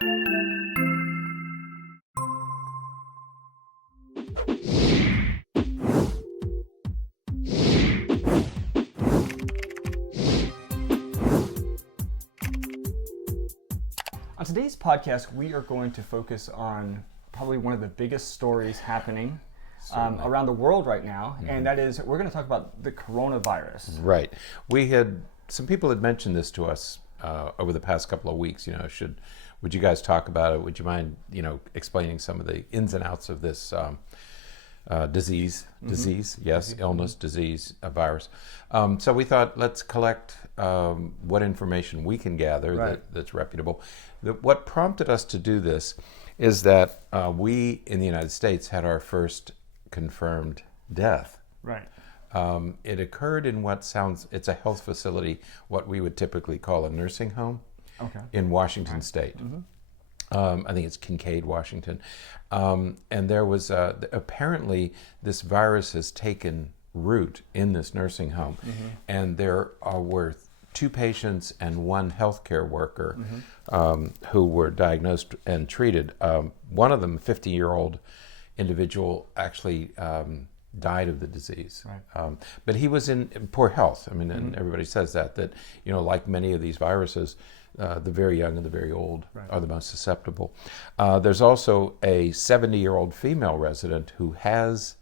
On today's podcast, we are going to focus on probably one of the biggest stories happening around the world right now, and that is we're going to talk about the coronavirus. Right. Some people had mentioned this to us over the past couple of weeks. Would you guys talk about it? Would you mind, explaining some of the ins and outs of this disease, illness, disease, virus. So we thought, let's collect what information we can gather that's reputable. What prompted us to do this is that we in the United States had our first confirmed death. Right. It occurred in it's a health facility, what we would typically call a nursing home in Washington State. I think it's Kincaid, Washington. And there was, apparently this virus has taken root in this nursing home. And there were 2 patients and 1 healthcare worker who were diagnosed and treated. One of them, a 50-year-old individual, actually died of the disease. Right. But he was in poor health. I mean, and everybody says that, like many of these viruses, the very young and the very old are the most susceptible. There's also a 70-year-old female resident who has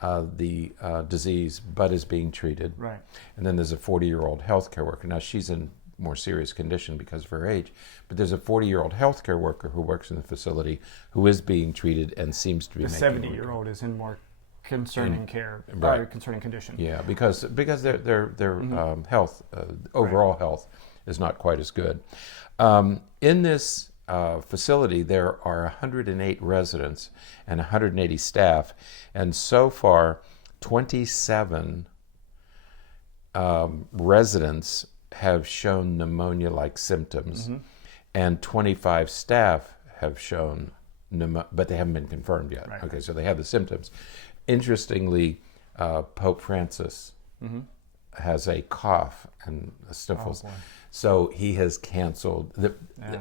the disease but is being treated. Right. And then there's a 40-year-old healthcare worker. Now, she's in more serious condition because of her age, but there's a 40-year-old healthcare worker who works in the facility who is being treated and seems to be the 70-year-old is in more concerning concerning condition. Yeah, because their health, overall health, is not quite as good. In this facility, there are 108 residents and 180 staff, and so far, 27 residents have shown pneumonia-like symptoms, and 25 staff have shown but they haven't been confirmed yet. Right. Okay, so they have the symptoms. Interestingly, Pope Francis has a cough and sniffles. So he has canceled.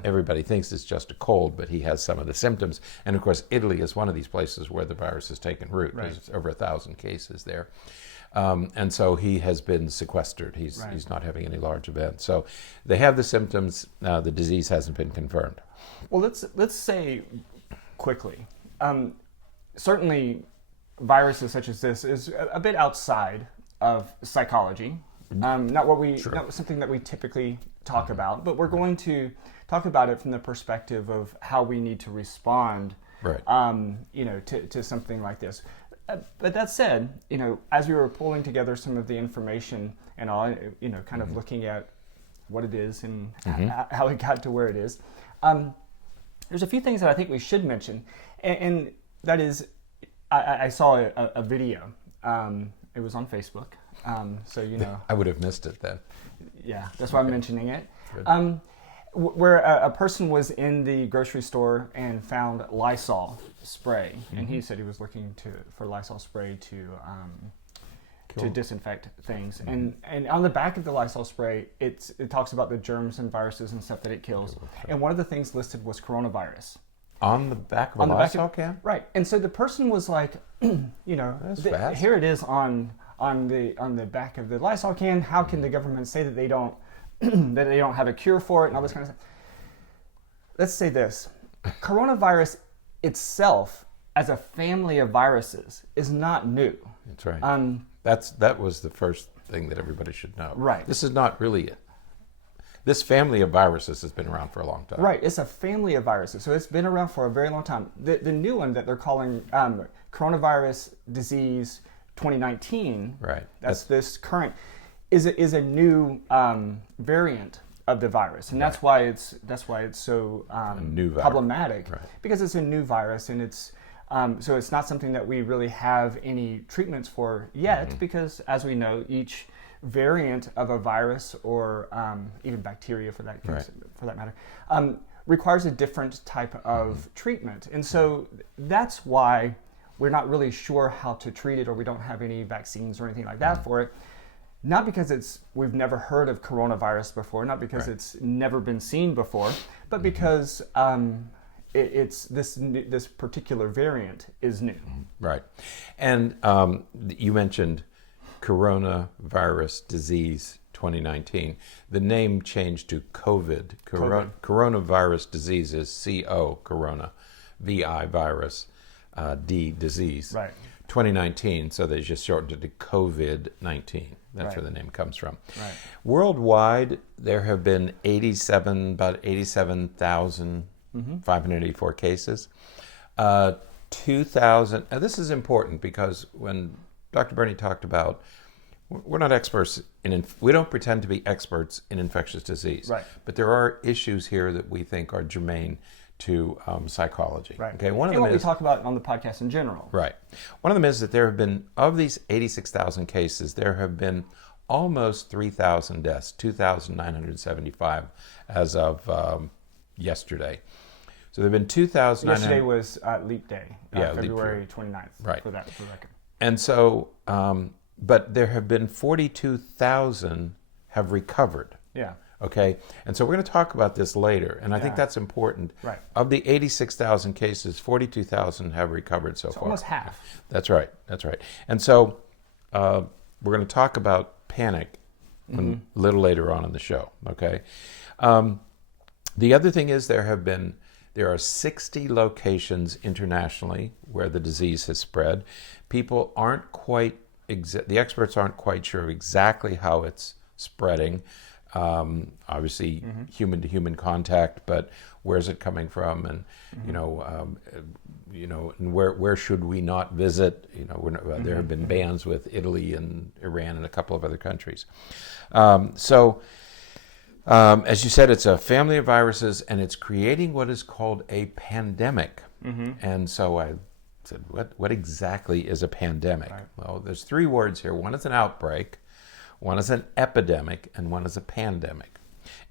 Everybody thinks it's just a cold, but he has some of the symptoms. And of course, Italy is one of these places where the virus has taken root. Right. There's over 1,000 cases there. And so he has been sequestered. He's not having any large events. So they have the symptoms. The disease hasn't been confirmed. Well, let's say quickly. Certainly, viruses such as this is a bit outside of psychology. Not something that we typically talk about, but we're going to talk about it from the perspective of how we need to respond, to something like this. But that said, as we were pulling together some of the information and all, kind of looking at what it is and how it got to where it is, there's a few things that I think we should mention, and that is, I saw a video. It was on Facebook. I would have missed it then. Yeah, that's why I'm mentioning it. Where a person was in the grocery store and found Lysol spray, and he said he was looking for Lysol spray to disinfect things. And on the back of the Lysol spray, it talks about the germs and viruses and stuff that it kills. And one of the things listed was coronavirus. On the back of a Lysol can? Right. And so the person was like, here it is on the back of the Lysol can. How can the government say that they don't that they don't have a cure for it and all this kind of stuff? Let's say this. Coronavirus itself, as a family of viruses, is not new. That's right. That was the first thing that everybody should know. Right. This is not really it. This family of viruses has been around for a long time. Right. It's a family of viruses. So it's been around for a very long time. The new one that they're calling coronavirus disease 2019, right? That's this current, is a new variant of the virus, and that's why it's so problematic, because it's a new virus, and it's so it's not something that we really have any treatments for yet, because as we know, each variant of a virus or even bacteria for that matter requires a different type of treatment, and so that's why we're not really sure how to treat it, or we don't have any vaccines or anything like that for it. Not because we've never heard of coronavirus before, not because it's never been seen before, but because it's this particular variant is new. Right. And you mentioned coronavirus disease 2019. The name changed to COVID. Coronavirus disease is CO, corona, VI virus, D, disease. Right. 2019, so they just shortened it to COVID-19. That's where the name comes from. Right. Worldwide, there have been about 87,584 cases. 2,000, and this is important because when Dr. Berney talked about, we're not experts we don't pretend to be experts in infectious disease. Right. But there are issues here that we think are germane to psychology. Right. Okay. One of them what is we talk about on the podcast in general. Right. One of them is that there have been, of these 86,000 cases, there have been almost 3,000 deaths, 2,975 as of yesterday. So there have been 2,000. Yesterday was Leap Day, February Leap 29th. Right. For the record. And so, but there have been 42,000 have recovered. Yeah. Okay, and so we're going to talk about this later, and I think that's important. Right. Of the 86,000 cases, 42,000 have recovered so far. Almost half. That's right. And so we're going to talk about panic a little later on in the show. Okay. The other thing is there are 60 locations internationally where the disease has spread. People aren't quite the experts aren't quite sure of exactly how it's spreading. Obviously, human to human contact, but where's it coming from, and and where should we not visit? There have been bans with Italy and Iran and a couple of other countries. As you said, it's a family of viruses, and it's creating what is called a pandemic. And so I said, what exactly is a pandemic? Right. Well, there's three words here. One is an outbreak. One is an epidemic, and one is a pandemic.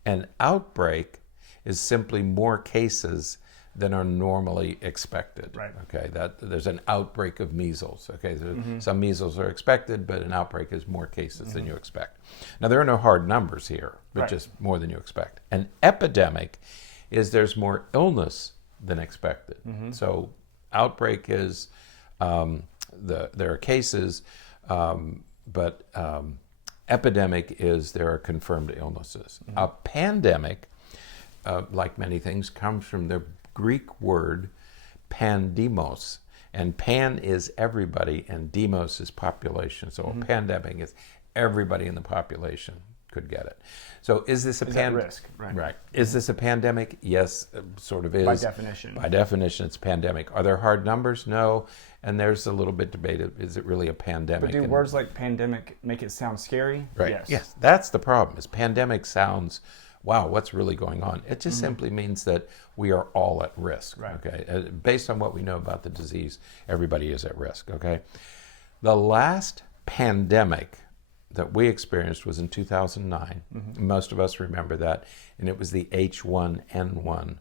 An outbreak is simply more cases than are normally expected. Right. Okay, there's an outbreak of measles. Okay, some measles are expected, but an outbreak is more cases than you expect. Now, there are no hard numbers here, but just more than you expect. An epidemic is there's more illness than expected. So, outbreak is there are cases, but epidemic is there are confirmed illnesses. A pandemic, like many things, comes from the Greek word pandemos. And pan is everybody, and demos is population. So a pandemic is everybody in the population could get it. So is this a pandemic? Risk, right. Is this a pandemic? Yes, sort of is. By definition. By definition, it's a pandemic. Are there hard numbers? No. And there's a little bit debated, is it really a pandemic? But do words like pandemic make it sound scary? Right. Yes. That's the problem, is pandemic sounds, wow, what's really going on? It just simply means that we are all at risk. Right. Okay. Based on what we know about the disease, everybody is at risk. Okay. The last pandemic that we experienced was in 2009. Most of us remember that, and it was the H1N1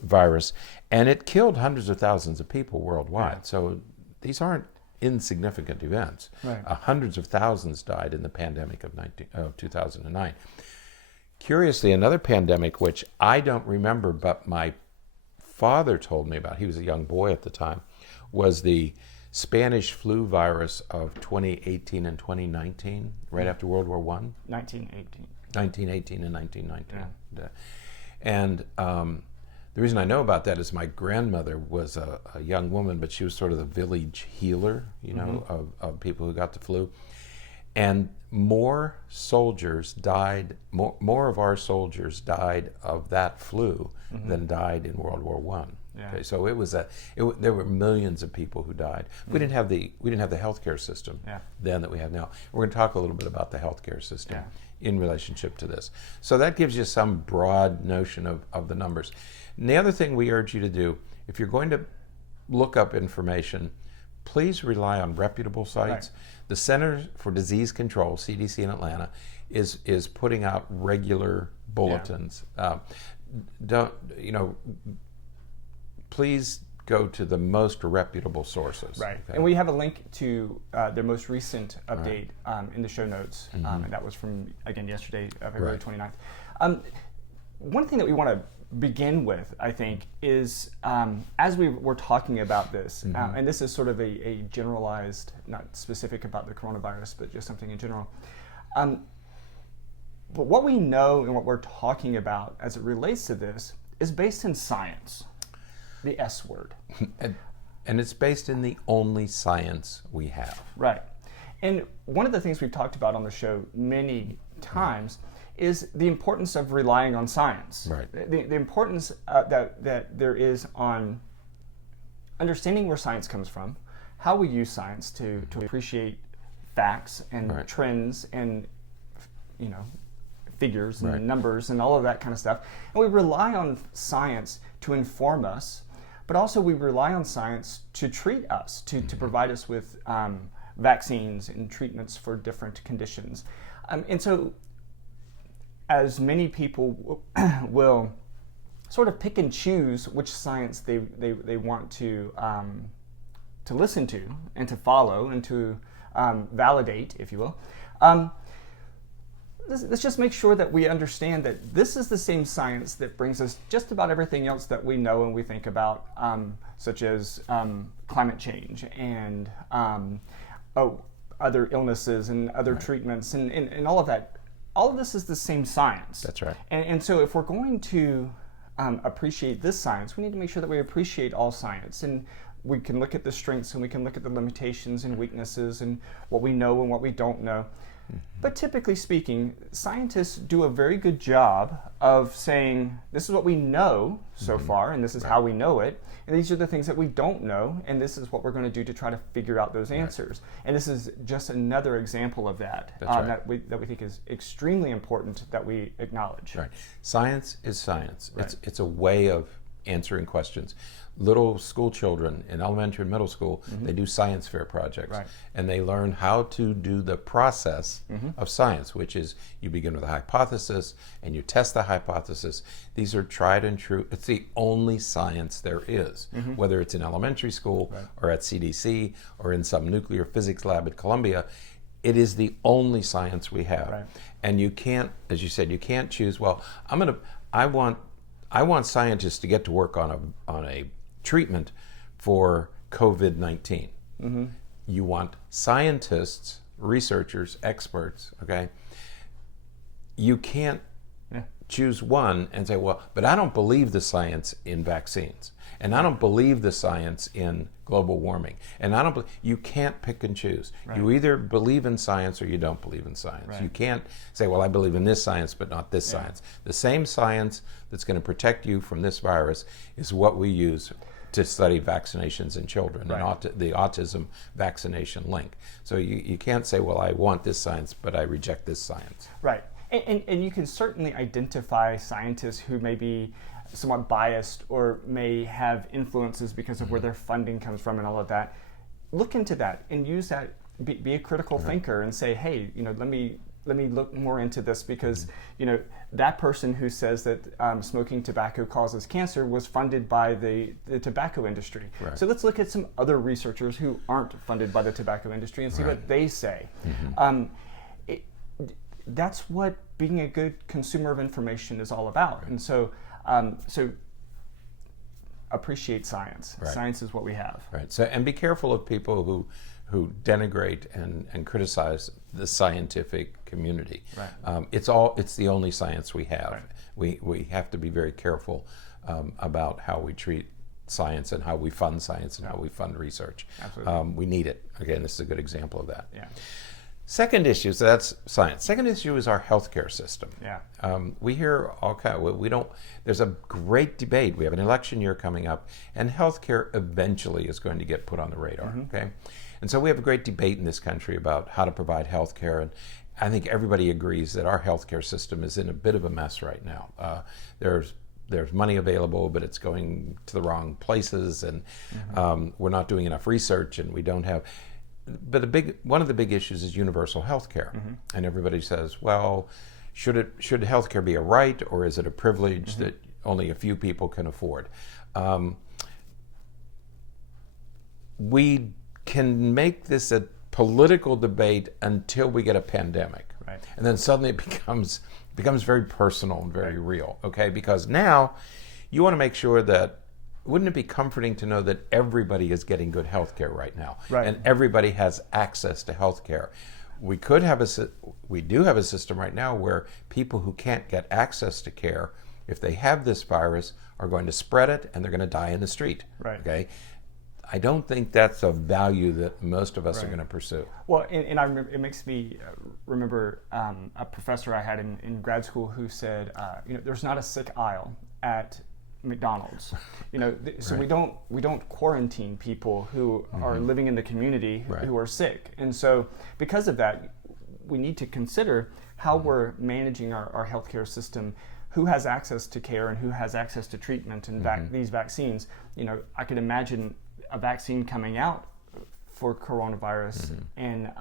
virus, and it killed hundreds of thousands of people worldwide. Yeah. So these aren't insignificant events. Right. Hundreds of thousands died in the pandemic of 2009. Curiously, another pandemic which I don't remember, but my father told me about, he was a young boy at the time, was the Spanish flu virus of 2018 and 2019, right after World War I. 1918. 1918 and 1919. Yeah. And the reason I know about that is my grandmother was a young woman, but she was sort of the village healer, of people who got the flu. And more soldiers died, more of our soldiers died of that flu than died in World War I. Yeah. Okay, so there were millions of people who died. We didn't have the healthcare system then that we have now. We're going to talk a little bit about the healthcare system in relationship to this. So that gives you some broad notion of the numbers. And the other thing we urge you to do, if you're going to look up information, please rely on reputable sites. Right. The Center for Disease Control, CDC in Atlanta, is putting out regular bulletins. Please go to the most reputable sources. Right. Okay? And we have a link to their most recent update in the show notes. And that was from, again, yesterday, February 29th. One thing that we want to begin with, I think, is as we were talking about this, and this is sort of a generalized, not specific about the coronavirus, but just something in general. But what we know and what we're talking about as it relates to this is based in science, the S word. And it's based in the only science we have. Right. And one of the things we've talked about on the show many times is the importance of relying on science. Right. The importance that there is on understanding where science comes from, how we use science to appreciate facts and trends and, figures and numbers and all of that kind of stuff. And we rely on science to inform us, but also we rely on science to treat us, to provide us with vaccines and treatments for different conditions. And so as many people will sort of pick and choose which science they want to listen to and to follow and to validate, if you will, let's just make sure that we understand that this is the same science that brings us just about everything else that we know and we think about, such as climate change and other illnesses and other treatments and all of that. All of this is the same science. That's right. And so if we're going to appreciate this science, we need to make sure that we appreciate all science. And we can look at the strengths and we can look at the limitations and weaknesses and what we know and what we don't know. But typically speaking, scientists do a very good job of saying, this is what we know so far, and this is how we know it, and these are the things that we don't know, and this is what we're going to do to try to figure out those answers. And this is just another example of that that we think is extremely important that we acknowledge. Right. Science is science. It's a way of answering questions. Little school children in elementary and middle school, they do science fair projects. And they learn how to do the process of science, which is you begin with a hypothesis and you test the hypothesis. These are tried and true. It's the only science there is, whether it's in elementary school or at CDC or in some nuclear physics lab at Columbia. It is the only science we have. And you can't, as you said, you can't choose, well, I want scientists to get to work on a treatment for COVID-19. You want scientists, researchers, experts, okay? You can't choose one and say, well, but I don't believe the science in vaccines, and I don't believe the science in global warming, and I don't you can't pick and choose. You either believe in science or you don't believe in science. You can't say, well, I believe in this science but not this science. The same science that's going to protect you from this virus is what we use to study vaccinations in children and the autism vaccination link. So you can't say, well, I want this science but I reject this science. Right. And you can certainly identify scientists who may be somewhat biased or may have influences because of where their funding comes from and all of that. Look into that and use that. Be a critical thinker and say, hey, let me look more into this because that person who says that smoking tobacco causes cancer was funded by the tobacco industry. So let's look at some other researchers who aren't funded by the tobacco industry and see what they say. That's what being a good consumer of information is all about. And so appreciate science. Science is what we have. So and be careful of people who denigrate and criticize the scientific community. It's the only science we have. We have to be very careful about how we treat science and how we fund science and how we fund research. We need it. Again, this is a good example of that. Second issue, so that's science. Second issue is our healthcare system. We hear all kind. There's a great debate. We have an election year coming up, and healthcare eventually is going to get put on the radar. Okay, and so we have a great debate in this country about how to provide healthcare, and I think everybody agrees that our healthcare system is in a bit of a mess right now. There's money available, but it's going to the wrong places, and we're not doing enough research, and we don't have. But one of the big issues is universal health care. And everybody says, well, should health care be a right or is it a privilege that only a few people can afford? we can make this a political debate until we get a pandemic. Right. And then suddenly it becomes very personal and very real, okay? Because now you want to make sure that, wouldn't it be comforting to know that everybody is getting good health care right now? Right. And everybody has access to health care. We do have a system right now where people who can't get access to care, if they have this virus, are going to spread it and they're going to die in the street. Right. Okay. I don't think that's a value that most of us are going to pursue. Well, and I remember, it makes me remember a professor I had in grad school who said, there's not a sick aisle at McDonald's. So we don't quarantine people who are living in the community who are sick. And so because of that, we need to consider how we're managing our healthcare system, who has access to care and who has access to treatment and these vaccines. I could imagine a vaccine coming out for coronavirus, and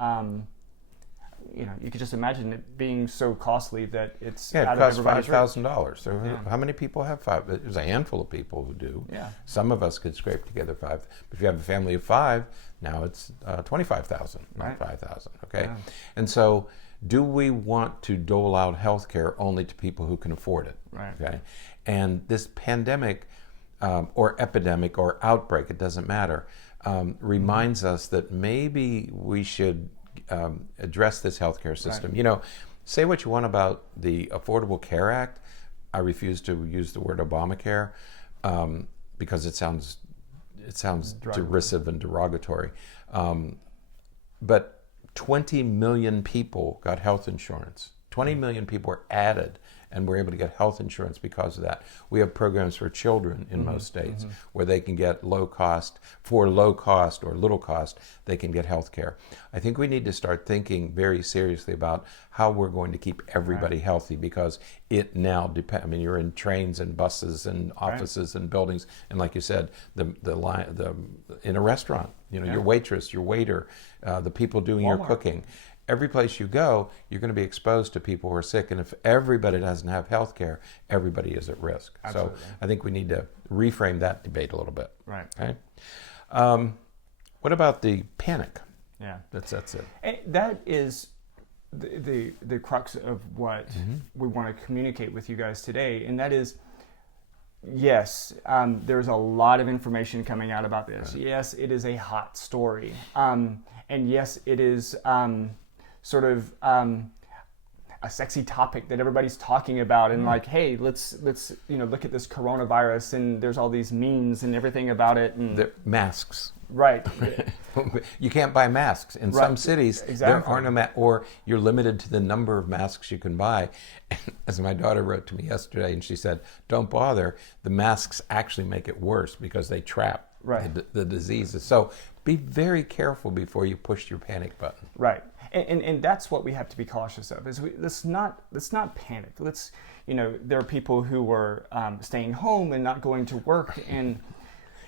you could just imagine it being so costly that it's it out costs of everybody's $5,000. So how many people have five? There's a handful of people who do. Yeah. Some of us could scrape together five. But if you have a family of five, now it's 25,000, not 5,000. Okay, and so do we want to dole out health care only to people who can afford it? Right. Okay, and this pandemic. Or epidemic or outbreak, it doesn't matter, reminds us that maybe we should address this healthcare system. Right. Say what you want about the Affordable Care Act. I refuse to use the word Obamacare because it sounds derisive and derogatory. But 20 million people got health insurance. 20 million people were added and we're able to get health insurance because of that. We have programs for children in most states where they can get low cost or little cost, they can get health care. I think we need to start thinking very seriously about how we're going to keep everybody healthy, because it now depends. I mean, you're in trains and buses and offices and buildings, and like you said, in a restaurant, your waitress, your waiter, the people doing your cooking. Every place you go, you're going to be exposed to people who are sick. And if everybody doesn't have health care, everybody is at risk. Absolutely. So I think we need to reframe that debate a little bit. Right. Okay? What about the panic? Yeah. That's it. And that is the crux of what we want to communicate with you guys today. And that is, yes, there's a lot of information coming out about this. Right. Yes, it is a hot story. And yes, it is... sort of a sexy topic that everybody's talking about, and like, hey, let's look at this coronavirus, and there's all these memes and everything about it, and the masks. Right. You can't buy masks in some cities. Exactly. There are no or you're limited to the number of masks you can buy. And as my daughter wrote to me yesterday, and she said, "Don't bother. The masks actually make it worse because they trap the diseases. So be very careful before you push your panic button." Right. And that's what we have to be cautious of. Let's not panic. There are people who were staying home and not going to work and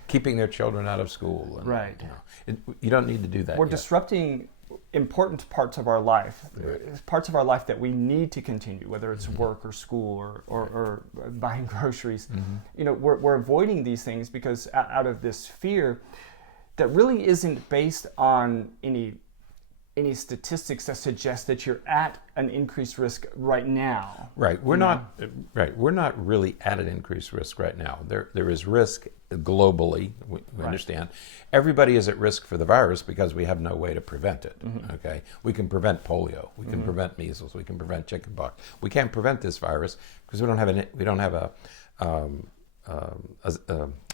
keeping their children out of school. And, right. You don't need to do that. We're disrupting important parts of our life, parts of our life that we need to continue, whether it's work or school or buying groceries. We're avoiding these things because out of this fear that really isn't based on any statistics that suggest that you're at an increased risk right now. Right. We're not really at an increased risk right now. There is risk globally. We understand. Everybody is at risk for the virus because we have no way to prevent it. Okay. We can prevent polio. We can prevent measles. We can prevent chickenpox. We can't prevent this virus because we don't have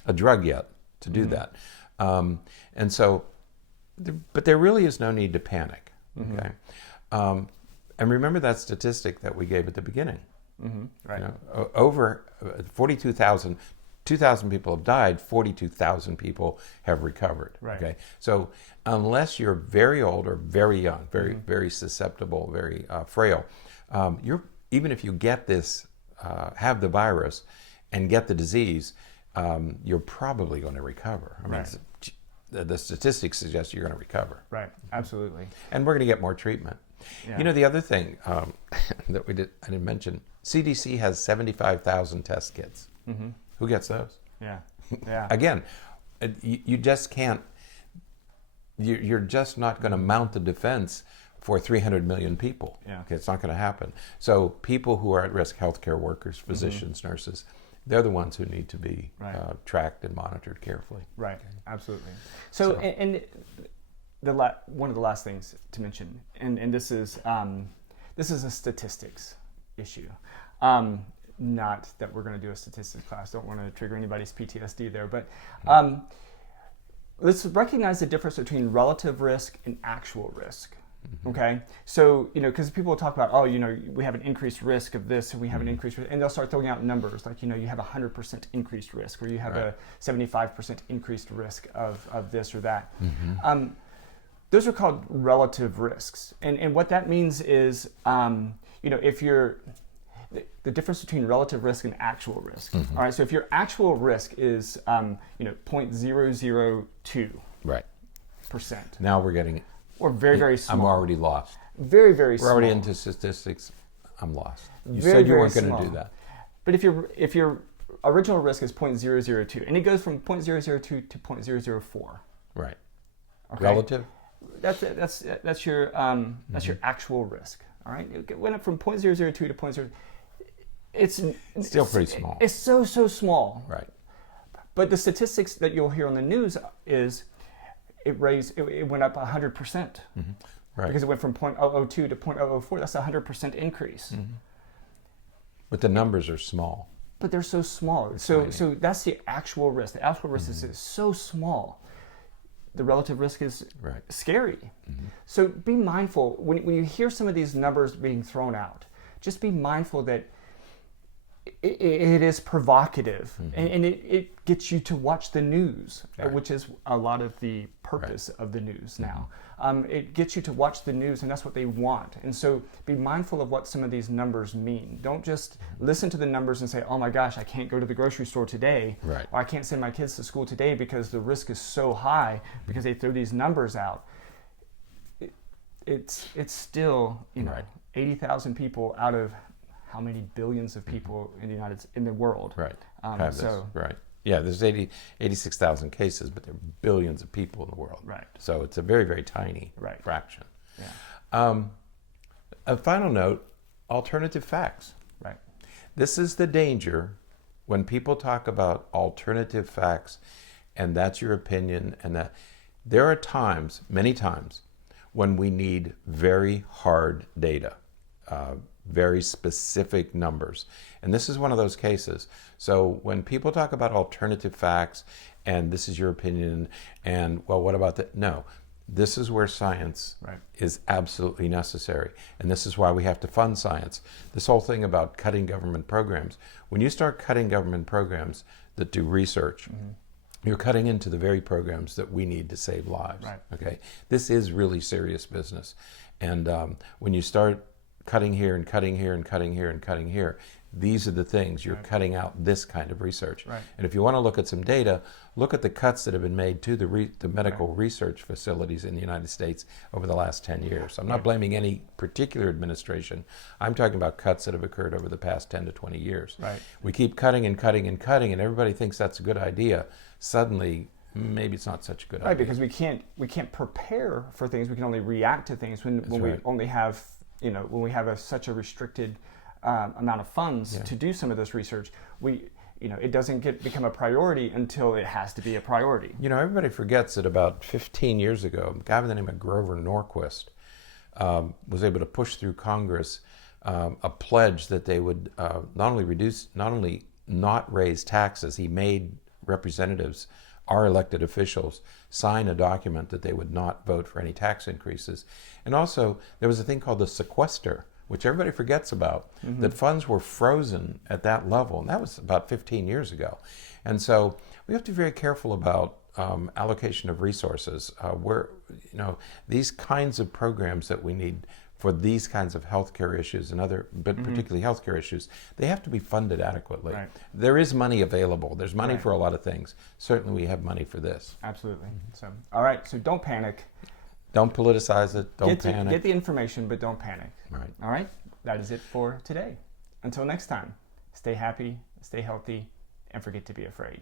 a drug yet to do that. And so. But there really is no need to panic, okay? And remember that statistic that we gave at the beginning. Right. Over 42,000, 2,000 people have died, 42,000 people have recovered, okay? So unless you're very old or very young, very, very susceptible, very frail, even if you get this, have the virus and get the disease, you're probably going to recover. I mean, the statistics suggest you're going to recover. Right, absolutely. And we're going to get more treatment. Yeah. The other thing that I didn't mention, CDC has 75,000 test kits. Who gets those? Yeah. Again, you just can't, you're just not going to mount the defense for 300 million people. Yeah. Okay, it's not going to happen. So people who are at risk, healthcare workers, physicians, nurses, they're the ones who need to be tracked and monitored carefully. Right, absolutely. So. And one of the last things to mention, and this is a statistics issue. Not that we're going to do a statistics class. Don't want to trigger anybody's PTSD there, but let's recognize the difference between relative risk and actual risk. Okay, so because people will talk about, we have an increased risk of this, and we have an increased risk, and they'll start throwing out numbers like, you have a 100% increased risk, or you have a 75% increased risk of this or that. Those are called relative risks, and what that means is, if you're the difference between relative risk and actual risk. All right, so if your actual risk is 0.002%. Right. Percent. Now we're getting. Or very, very small. I'm already lost. Very, very small. We're already into statistics. I'm lost. You very, said you very weren't going small. to do that. But if your original risk is 0.002, and it goes from 0.002 to 0.004. Right. Okay? Relative. That's your that's your actual risk. All right. It went up from 0.002 to 0.0. It's still pretty small. It's so small. Right. But the statistics that you'll hear on the news is it went up 100%. Right. Because it went from 0.002 to 0.004. That's a 100% increase. But the numbers are small. But they're so small. So that's the actual risk. The actual risk is so small. The relative risk is scary. So be mindful when you hear some of these numbers being thrown out. Just be mindful that it is provocative, and it gets you to watch the news, which is a lot of the purpose of the news now. It gets you to watch the news, and that's what they want. And so be mindful of what some of these numbers mean. Don't just listen to the numbers and say, oh my gosh, I can't go to the grocery store today, or I can't send my kids to school today because the risk is so high because they throw these numbers out. It's still 80,000 people out of how many billions of people in the world. Right. Yeah, there's 86,000 cases, but there are billions of people in the world. Right. So it's a very, very tiny fraction. Yeah. A final note, alternative facts. Right. This is the danger when people talk about alternative facts, and that's your opinion, and that there are times, many times, when we need very hard data. Very specific numbers. And this is one of those cases. So when people talk about alternative facts and this is your opinion and, well, what about that? No, this is where science is absolutely necessary. And this is why we have to fund science. This whole thing about cutting government programs, when you start cutting government programs that do research, you're cutting into the very programs that we need to save lives. Okay, this is really serious business. And when you start cutting here and cutting here and cutting here and cutting here, these are the things you're cutting out this kind of research. And if you want to look at some data, look at the cuts that have been made to the medical research facilities in the United States over the last 10 years. I'm not blaming any particular administration. I'm talking about cuts that have occurred over the past 10 to 20 years. We keep cutting and cutting and cutting, and everybody thinks that's a good idea. Suddenly, maybe it's not such a good idea. Because we can't prepare for things. We can only react to things when we only have when we have such a restricted amount of funds to do some of this research. It doesn't become a priority until it has to be a priority. Everybody forgets that about 15 years ago, a guy by the name of Grover Norquist was able to push through Congress a pledge that they would not only not raise taxes. He made representatives, our elected officials, sign a document that they would not vote for any tax increases. And also, there was a thing called the sequester, which everybody forgets about, that funds were frozen at that level, and that was about 15 years ago. And so we have to be very careful about allocation of resources. These kinds of programs that we need for these kinds of healthcare issues and but particularly healthcare issues, they have to be funded adequately. There is money available. There's money for a lot of things. Certainly we have money for this. Absolutely. So, all right, so don't panic. Don't politicize it. Don't panic. Get the information, but don't panic. Right. All right, that is it for today. Until next time, stay happy, stay healthy, and forget to be afraid.